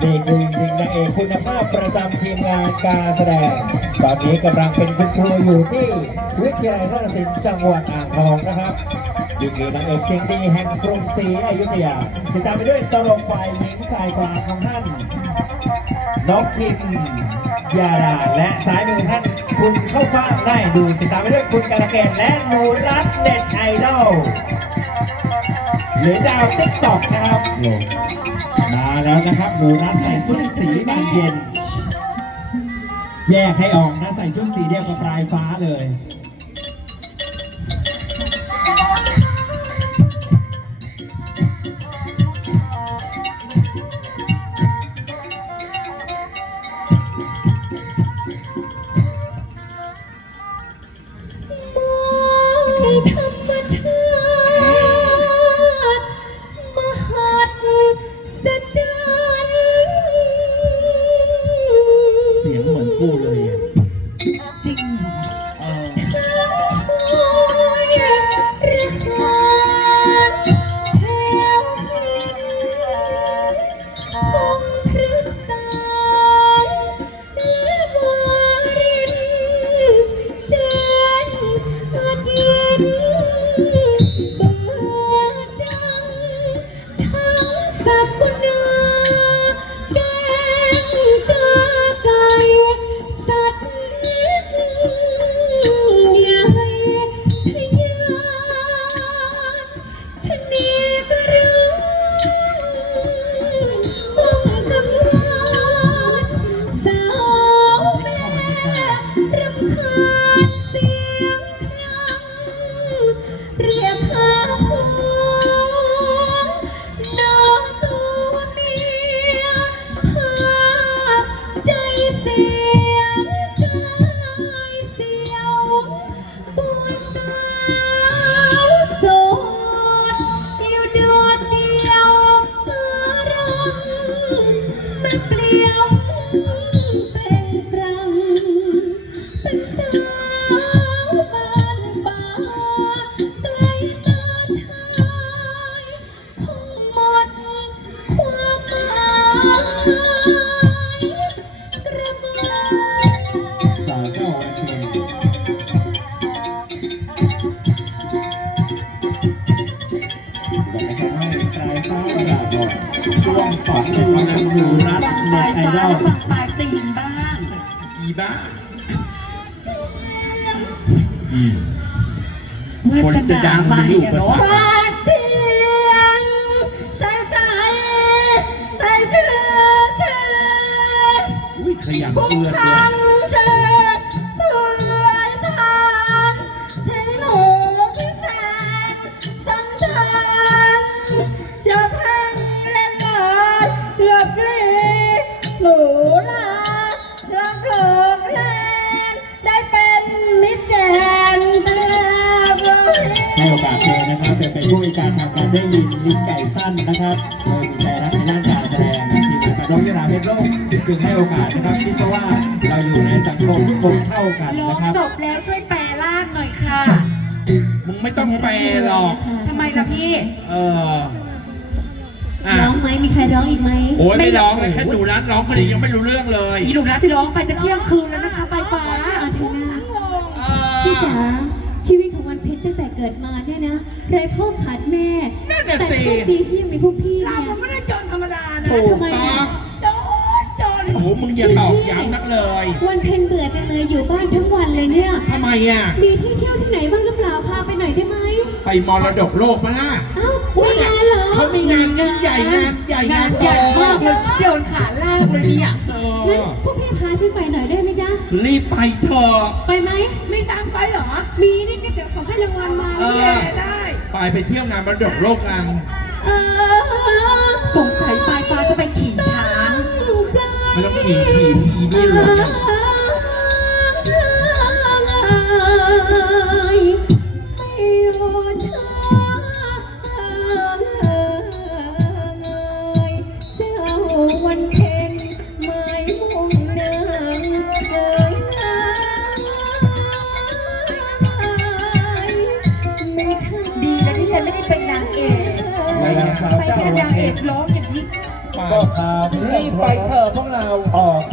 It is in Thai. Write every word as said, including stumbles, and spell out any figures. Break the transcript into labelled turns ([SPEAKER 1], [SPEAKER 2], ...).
[SPEAKER 1] นี่คือจริงๆนางเอกคุณภาพประจำทีมงานการแสดงตอนนี้กำลังเป็นคุณครูอยู่ที่วิทยาลัยนาฏศิลป์จังหวัดอ่างทองนะครับดีกรีนางเอกเสียงดีแห่งกรุงศรีอยุธยาติดตามไปด้วยตลกฝ่ายหญิงชายกว่าของท่านน้องคิมยาดาและสายมือท่านคุณเข้าฟ้างได้ดูติดตามไปด้วยคุณกาลเกตและหนูรัตเน็ตไอดอลหรือดาวติ๊กต็อกนะครับมาแล้วนะครับหนูรัตใส่ชุดสีบานเย็นแยกให้ออกนะใส่ชุดสีเดียวกับปลายฟ้าเลยเสียงเหมือนกูเลยจริงเอช่วงสองดูนะดูรัดเน็ตไอดอลปลายตีนบ้างอีบ้าคนจะดังมันอยู่กับปลายเตียงใจใจใจเชื่อเธออุ้ยขยันเพื่อนเลยหนูลาลักหลงแลนได้เป็นมิตรแกนตลอดเลยให้โอกาสเธอนะครับเป็นไปผู้วิจารณ์ทางการได้ยินลิ้นไก่สั้นนะครับโดยมีใจรักในด้านการแสดงทีมงานน้องยาดาเพชรโลกจึงให้โอกาสนะครับคิดซะว่าเราอยู่ในสังคมทุกคนเท่ากันนะครับ
[SPEAKER 2] จบแล้วช่วยแปลร่างหน่อยค่ะ
[SPEAKER 3] มึงไม่ต้องแปลหรอก
[SPEAKER 2] ทำไมล่ะพี่
[SPEAKER 3] เออ
[SPEAKER 4] ร้องไหมมีใครร้องอีกไหม
[SPEAKER 3] โอ้ยไม่ร้องเลยแค่หนูรัดร้องคนนี้ยังไม่รู้เรื่องเลย
[SPEAKER 2] อีหนูรัดที่ร้องไปตะเที่ยงคืนแล้วนะคะปลายฟ้า
[SPEAKER 4] อาเทนาพี่จ๋าชีวิตของวันเพชรตั้งแต่เกิดมาเนี่ยนะไรพ่อขาดแม่แต่โชคดีที่ยังมีพวกพี่เนี่ย
[SPEAKER 2] เราไม่ได้จนธรรมดานะ
[SPEAKER 3] ทำไม
[SPEAKER 2] จนจน
[SPEAKER 3] โอ้มึงอย่าตอกย้ำนักเลย
[SPEAKER 4] วันเพ็ญเบื่อจังเลยอยู่บ้านทั้งวันเลยเนี่ย
[SPEAKER 3] ทำไมอ่ะ
[SPEAKER 4] มีที่เที่ยวที่ไหนบ้างหรือเปล่าพาไปหน่อยได้ไหม
[SPEAKER 3] ไปมรดกโลกมาล่ะ
[SPEAKER 4] อ้าวมีงานเหรอ
[SPEAKER 3] เขามีงานงานใหญ่งานใหญ่
[SPEAKER 2] งานใหญ่มากเลยเที่ยวขาลากเลยเนี่ย
[SPEAKER 4] งั้นพวกพี่พาฉันไปหน่อยได้ไหมจ๊ะ
[SPEAKER 3] รีบไปเถอะ
[SPEAKER 4] ไปไหม
[SPEAKER 2] ไม่ตามไปเหรอ
[SPEAKER 4] มีนี่ก็เดี๋ยวขอให้รางวัลมา
[SPEAKER 2] เลยได้
[SPEAKER 3] ไปไปเที่ยวงานมรดกโลกกัน
[SPEAKER 2] สงสัยปลายฟ้าจะไปขี่ช้าง
[SPEAKER 3] ไม่ต้องขี่ขี่ขี่ไม่หลง
[SPEAKER 4] วันเพ็ญไม่มุ่งเดินเอ่ยไม่ใช่
[SPEAKER 2] ดีแล้วที่ฉันไม่ได้เป็นนางเอกไปเป็นนางเอกร้องอย่างนี้
[SPEAKER 3] ไปาย
[SPEAKER 1] ก็ข่าว
[SPEAKER 3] รีบไปเถอะพวกเรา
[SPEAKER 1] ออก